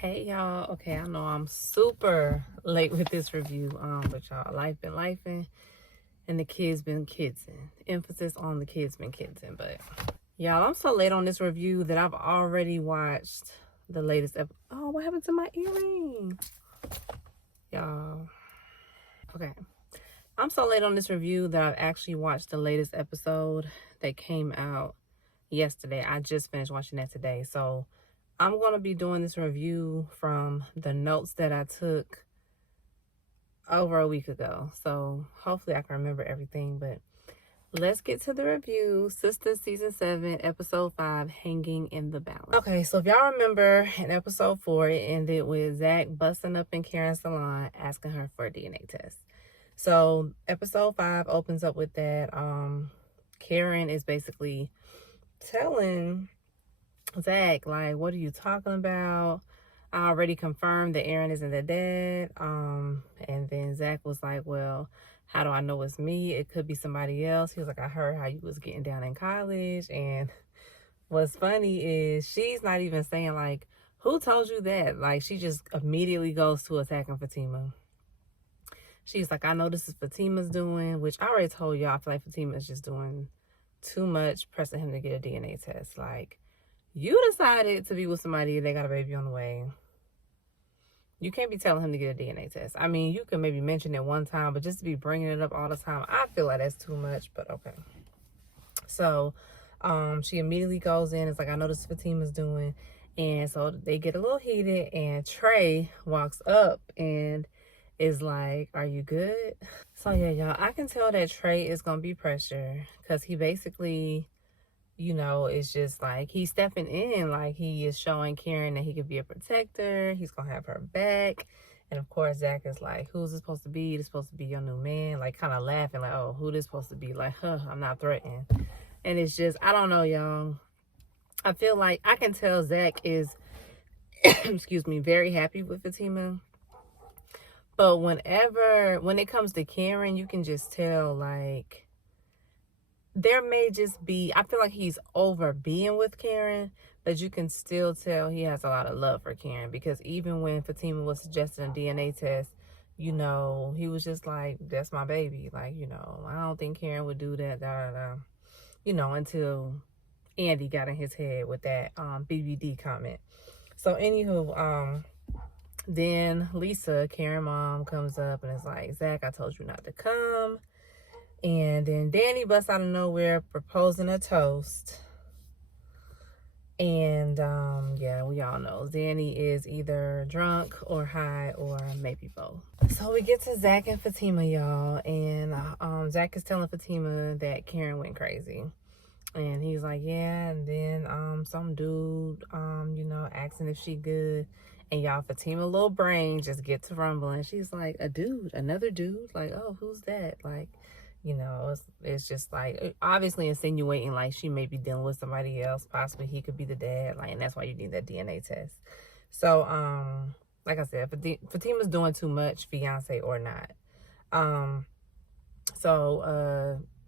Hey y'all. Okay, I know I'm super late with this review, but y'all, life been lifing and the kids been kidsing. Emphasis on the kids been kidsing, but y'all, I'm so late on this review that I've already watched the latest episode. Oh, what happened to my earring? Y'all. Okay. I'm so late on this review that I've actually watched the latest episode that came out yesterday. I just finished watching that today. So I'm going to be doing this review from the notes that I took over a week ago. So hopefully I can remember everything, but let's get to the review. Sistas season 7, episode 5, Hanging in the Balance. Okay, so if y'all remember in episode 4, it ended with Zach busting up in Karen's salon asking her for a DNA test. So episode 5 opens up with that. Karen is basically telling Zach, like, what are you talking about? I already confirmed that Aaron isn't the dad. And then Zach was like, well, how do I know it's me? It could be somebody else. He was like, I heard how you was getting down in college. And what's funny is she's not even saying, like, who told you that? Like, she just immediately goes to attacking Fatima. She's like, I know this is Fatima's doing, which I already told y'all, I feel like Fatima's just doing too much, pressing him to get a DNA test. Like, you decided to be with somebody, they got a baby on the way. You can't be telling him to get a DNA test. I mean, you can maybe mention it one time, but just to be bringing it up all the time, I feel like that's too much, but okay. So, she immediately goes in. It's like, I know this is Fatima's doing. And so they get a little heated, and Trey walks up and is like, are you good? So yeah, y'all, I can tell that Trey is going to be pressure because he basically, you know, it's just like he's stepping in, like he is showing Karen that he could be a protector. He's gonna have her back. And of course, Zach is like, who's this supposed to be? This supposed to be your new man. Like, kind of laughing, like, oh, who this supposed to be? Like, I'm not threatened. And it's just, I don't know, y'all. I feel like I can tell Zach is, excuse me, very happy with Fatima. But when it comes to Karen, you can just tell, like, there may just be, I feel like he's over being with Karen, but you can still tell he has a lot of love for Karen, because even when Fatima was suggesting a DNA test, you know, he was just like, that's my baby. Like, you know, I don't think Karen would do that, you know, until Andy got in his head with that BBD comment. So anywho, then Lisa, Karen mom, comes up and is like, Zach, I told you not to come. And then Danny busts out of nowhere proposing a toast. And yeah, we all know Danny is either drunk or high or maybe both. So we get to Zach and Fatima, y'all. And Zach is telling Fatima that Karen went crazy. And he's like, yeah. And then some dude, you know, asking if she good. And y'all, Fatima little brain just gets to rumbling. She's like, a dude, another dude? Like, oh, who's that? Like, you know, it's just like, obviously insinuating like she may be dealing with somebody else. Possibly he could be the dad. Like, and that's why you need that DNA test. So, like I said, Fatima's doing too much, fiance or not.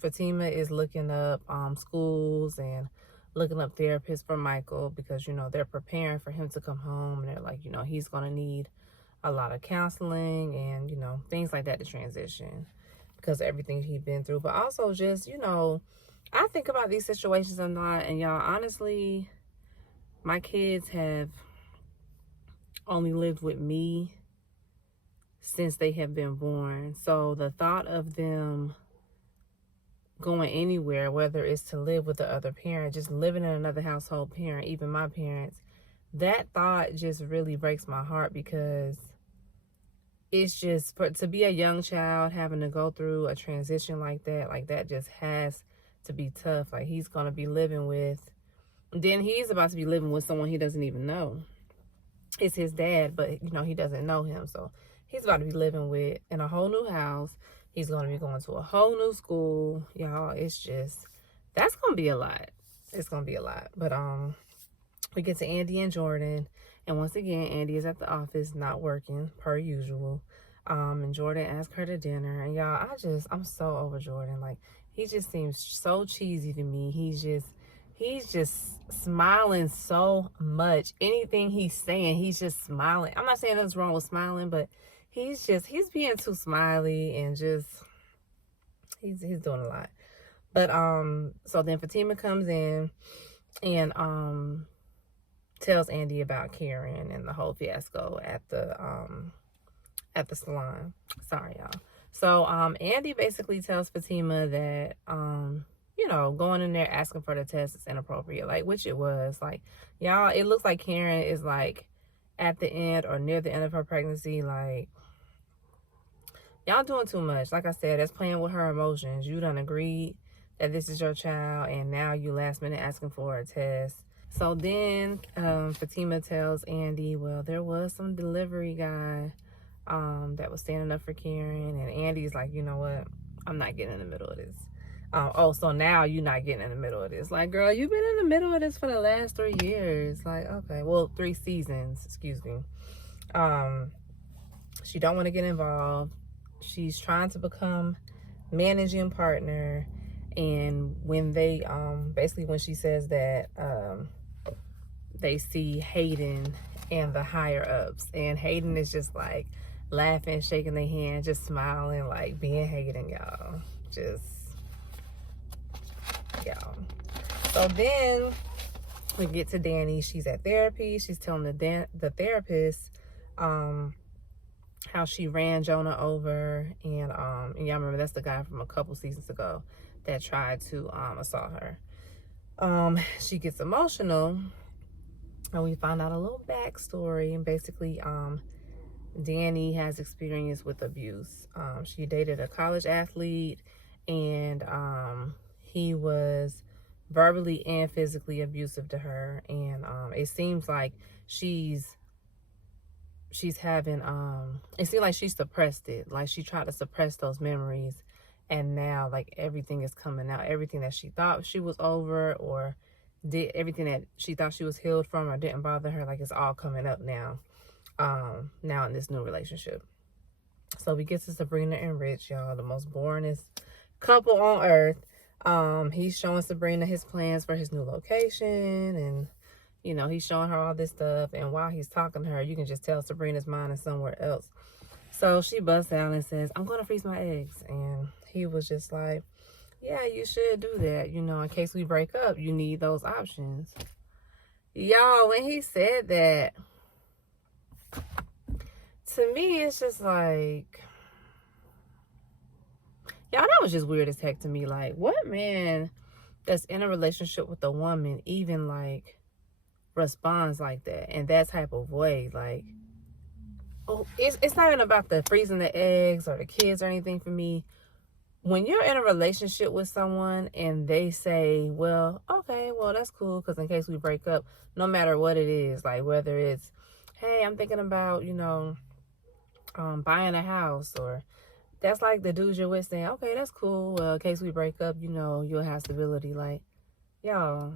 Fatima is looking up schools and looking up therapists for Michael, because, you know, they're preparing for him to come home. And they're like, you know, he's going to need a lot of counseling and, you know, things like that to transition, because of everything he's been through. But also just, you know, I think about these situations a lot, and y'all, honestly, my kids have only lived with me since they have been born. So the thought of them going anywhere, whether it's to live with the other parent, just living in another household parent, even my parents, that thought just really breaks my heart, because it's just, to be a young child having to go through a transition like that just has to be tough. Like, he's going to be living with, then he's about to be living with someone he doesn't even know. It's his dad, but, you know, he doesn't know him. So he's about to be living with in a whole new house. He's going to be going to a whole new school. Y'all, it's just, that's going to be a lot. It's going to be a lot. But we get to Andy and Jordan. And once again, Andy is at the office, not working, per usual. And Jordan asked her to dinner. And y'all, I'm so over Jordan. Like, he just seems so cheesy to me. he's just smiling so much. Anything he's saying, he's just smiling. I'm not saying nothing's wrong with smiling, but he's being too smiley and just he's doing a lot. But so then Fatima comes in and tells Andy about Karen and the whole fiasco at the salon. Sorry, y'all. So Andy basically tells Fatima that going in there asking for the test is inappropriate, like, which it was. Like, y'all, it looks like Karen is like at the end or near the end of her pregnancy. Like, y'all doing too much. Like I said, that's playing with her emotions. You done agreed that this is your child, and now you last minute asking for a test. So then Fatima tells Andy, well, there was some delivery guy that was standing up for Karen, and Andy's like, you know what, I'm not getting in the middle of this. So now you're not getting in the middle of this. Like, girl, you've been in the middle of this for the last 3 years. Like, okay, well, 3 seasons, excuse me. She don't want to get involved. She's trying to become managing partner. And when they basically when she says that they see Hayden and the higher ups, and Hayden is just like laughing, shaking their hand, just smiling, like being Hayden, y'all. Just y'all. So then we get to Danny. She's at therapy. She's telling the therapist how she ran Jonah over, and y'all remember that's the guy from a couple seasons ago that tried to assault her. She gets emotional, and we find out a little backstory. And basically, Danny has experience with abuse. She dated a college athlete, and he was verbally and physically abusive to her. And it seems like she's having it seemed like she suppressed it. Like, she tried to suppress those memories, and now, like, everything is coming out. Everything that she thought she was over, or did everything that she thought she was healed from or didn't bother her, like, it's all coming up now. Now in this new relationship. So we get to Sabrina and Rich, y'all, the most boringest couple on earth. He's showing Sabrina his plans for his new location, and he's showing her all this stuff, and while he's talking to her, you can just tell Sabrina's mind is somewhere else. So she busts out and says, I'm going to freeze my eggs. And he was just like, yeah, you should do that. In case we break up, you need those options. Y'all, when he said that, to me, it's just like, y'all, that was just weird as heck to me. Like, what man that's in a relationship with a woman even, like, responds like that in that type of way? Like, oh, it's not even about the freezing the eggs or the kids or anything for me. When you're in a relationship with someone and they say, well, okay, well, that's cool, because in case we break up, no matter what it is, like whether it's, hey, I'm thinking about, buying a house, or that's like the dudes you're with saying, okay, that's cool, well, in case we break up, you'll have stability. Like, y'all,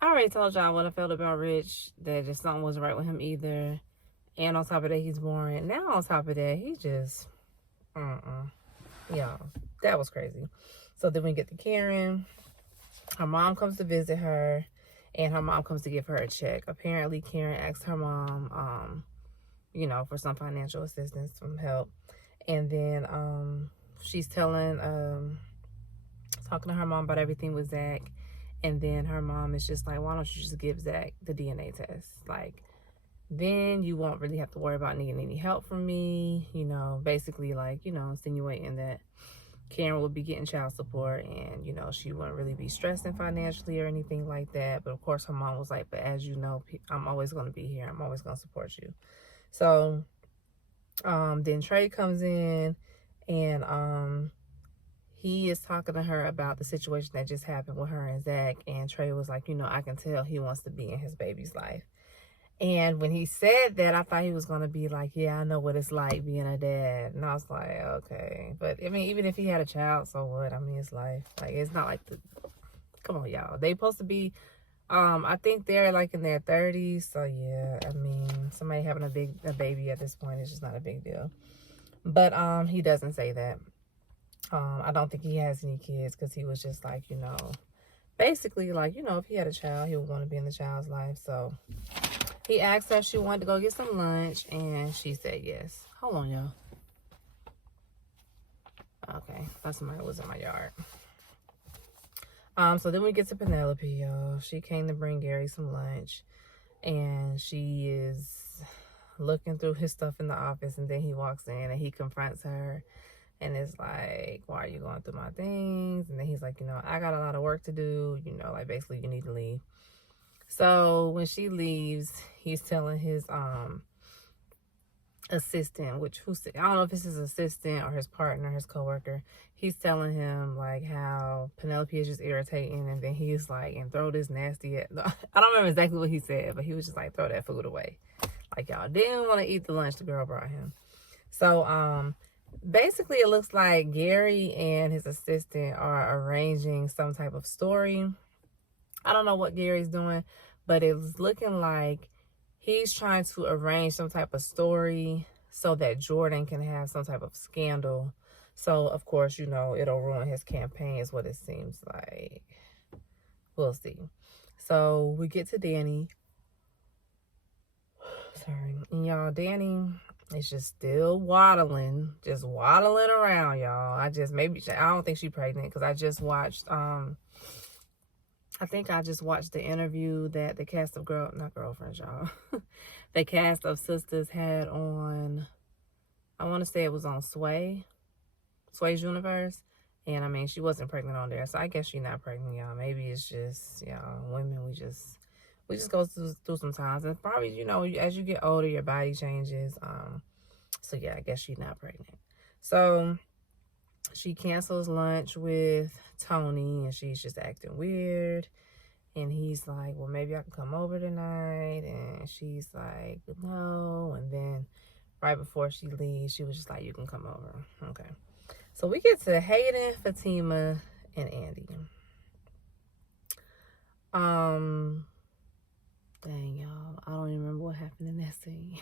I already told y'all what I felt about Rich, that just something wasn't right with him either. And on top of that, he's boring. Now on top of that, he just, y'all, that was crazy. So then we get to Karen. Her mom comes to visit her, and her mom comes to give her a check. Apparently, Karen asked her mom, for some financial assistance, some help. And then she's talking to her mom about everything with Zach. And then her mom is just like, why don't you just give Zach the DNA test? Like, then you won't really have to worry about needing any help from me. Basically, like, insinuating that Karen will be getting child support, and, she wouldn't really be stressing financially or anything like that. But of course, her mom was like, but as you know, I'm always going to be here. I'm always going to support you. So then Trey comes in, and he is talking to her about the situation that just happened with her and Zach. And Trey was like, I can tell he wants to be in his baby's life. And when he said that, I thought he was going to be like, yeah, I know what it's like being a dad. And I was like, okay. But, I mean, even if he had a child, so what? I mean, it's life. Like, it's not like come on, y'all. They supposed to be, I think they're, like, in their 30s. So, yeah, I mean, somebody having a baby at this point is just not a big deal. But he doesn't say that. I don't think he has any kids, because he was just like, basically, like, you know, if he had a child, he would want to be in the child's life. So he asked her if she wanted to go get some lunch, and she said yes. Hold on, y'all. Okay, that's somebody was in my yard. So then we get to Penelope, y'all. She came to bring Gary some lunch, and she is looking through his stuff in the office, and then he walks in and he confronts her, and it's like, why are you going through my things? And then he's like, you know, I got a lot of work to do, you know, like basically you need to leave. So when she leaves, he's telling his assistant, I don't know if it's his assistant or his partner, his coworker. He's telling him like how Penelope is just irritating, and then he's like, and throw this nasty. I don't remember exactly what he said, but he was just like, throw that food away. Like, y'all didn't want to eat the lunch the girl brought him. So basically it looks like Gary and his assistant are arranging some type of story. I don't know what Gary's doing, but it's looking like he's trying to arrange some type of story so that Jordan can have some type of scandal. So, of course, you know, it'll ruin his campaign is what it seems like. We'll see. So, we get to Danny. Sorry. And y'all, Danny is just still waddling. Just waddling around, y'all. I don't think she's pregnant because I just watched, I think I just watched the interview that the cast of not girlfriends, y'all. The cast of Sistas had on, I want to say it was on Sway's Universe. And I mean, she wasn't pregnant on there. So I guess she's not pregnant, y'all. Maybe it's just, y'all, women, we just go through some times. And probably, you know, as you get older, your body changes. So yeah, I guess she's not pregnant. So she cancels lunch with Tony, and she's just acting weird. And he's like, well, maybe I can come over tonight. And she's like, no. And then right before she leaves, she was just like, you can come over. Okay. So we get to Hayden, Fatima, and Andy. Dang, y'all. I don't even remember what happened in that scene.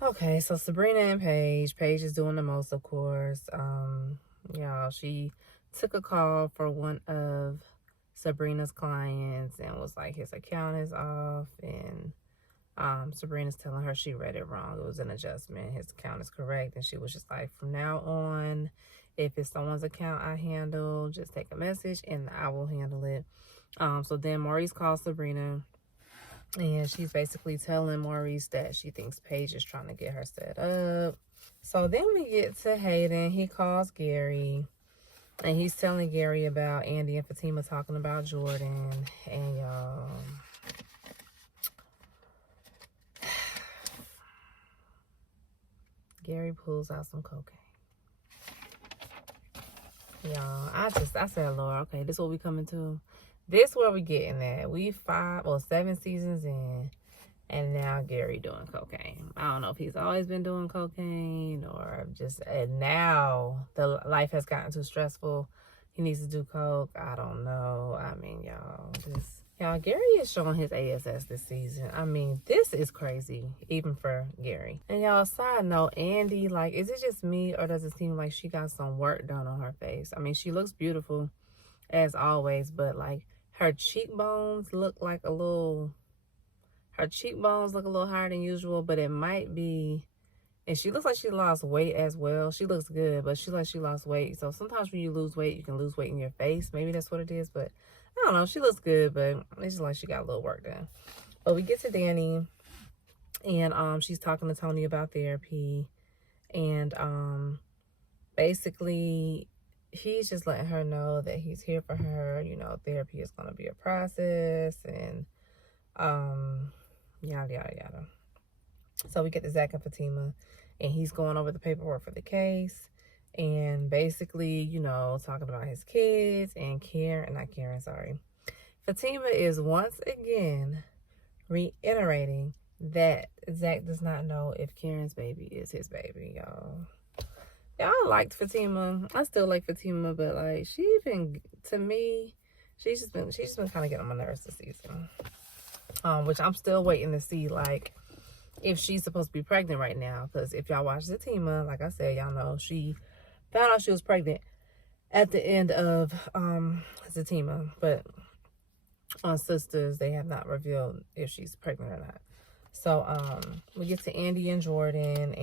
Okay, so Sabrina and Paige. Paige is doing the most, of course. Y'all, she took a call for one of Sabrina's clients and was like, his account is off, and Sabrina's telling her she read it wrong. It was an adjustment. His account is correct. And she was just like, from now on, if it's someone's account I handle, just take a message and I will handle it. So then Maurice calls Sabrina, and she's basically telling Maurice that she thinks Paige is trying to get her set up. So then we get to Hayden. He calls Gary, and he's telling Gary about Andy and Fatima talking about Jordan. And y'all, Gary pulls out some cocaine. Y'all, I said, Lord, okay, this is what we coming to. This where we getting at. We 7 seasons in, and now Gary doing cocaine. I don't know if he's always been doing cocaine or just, and now the life has gotten too stressful. He needs to do coke. I don't know. I mean, y'all, Gary is showing his ASS this season. I mean, this is crazy, even for Gary. And y'all, side note, Andy, like, is it just me, or does it seem like she got some work done on her face? I mean, she looks beautiful as always, but like her cheekbones look a little higher than usual, but it might be, and she looks like she lost weight as well. She looks good, but she lost weight. So sometimes when you lose weight, you can lose weight in your face. Maybe that's what it is, but I don't know. She looks good, but it's just like she got a little work done. But we get to Danny, and she's talking to Tony about therapy, and basically he's just letting her know that he's here for her. You know, therapy is going to be a process, and yada yada yada. So we get to Zach and Fatima, and he's going over the paperwork for the case, and basically, you know, talking about his kids, and Fatima is once again reiterating that Zach does not know if Karen's baby is his baby, y'all. Y'all liked Fatima. I still like Fatima, but like she's just been kind of getting on my nerves this season. Which I'm still waiting to see, like, if she's supposed to be pregnant right now. Because if y'all watch Fatima, like I said, y'all know she found out she was pregnant at the end of Fatima. But on Sistas, they have not revealed if she's pregnant or not. So we get to Andy and Jordan,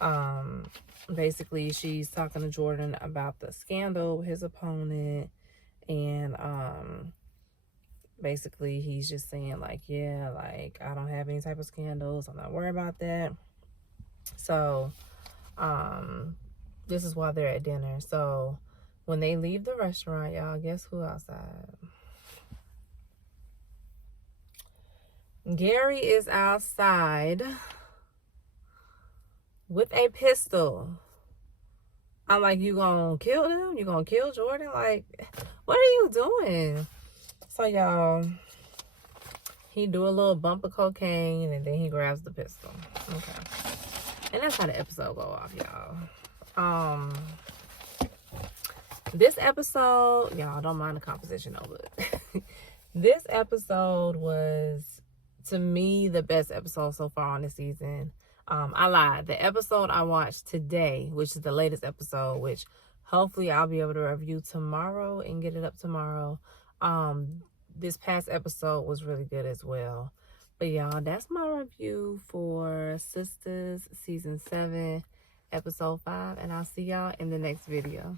and basically she's talking to Jordan about the scandal with his opponent, and basically he's just saying like, yeah, like, I don't have any type of scandals, I'm not worried about that. So this is why they're at dinner. So when they leave the restaurant, y'all, guess who outside? Gary is outside with a pistol. I'm like, you gonna kill them? You gonna kill Jordan? Like, what are you doing? So, y'all, he do a little bump of cocaine, and then he grabs the pistol. Okay. And that's how the episode go off, y'all. This episode, y'all, don't mind the composition though, but this episode was, to me, the best episode so far on the season. I lied. The episode I watched today, which is the latest episode, which hopefully I'll be able to review tomorrow and get it up tomorrow. This past episode was really good as well. But y'all, that's my review for Sistas Season 7, Episode 5. And I'll see y'all in the next video.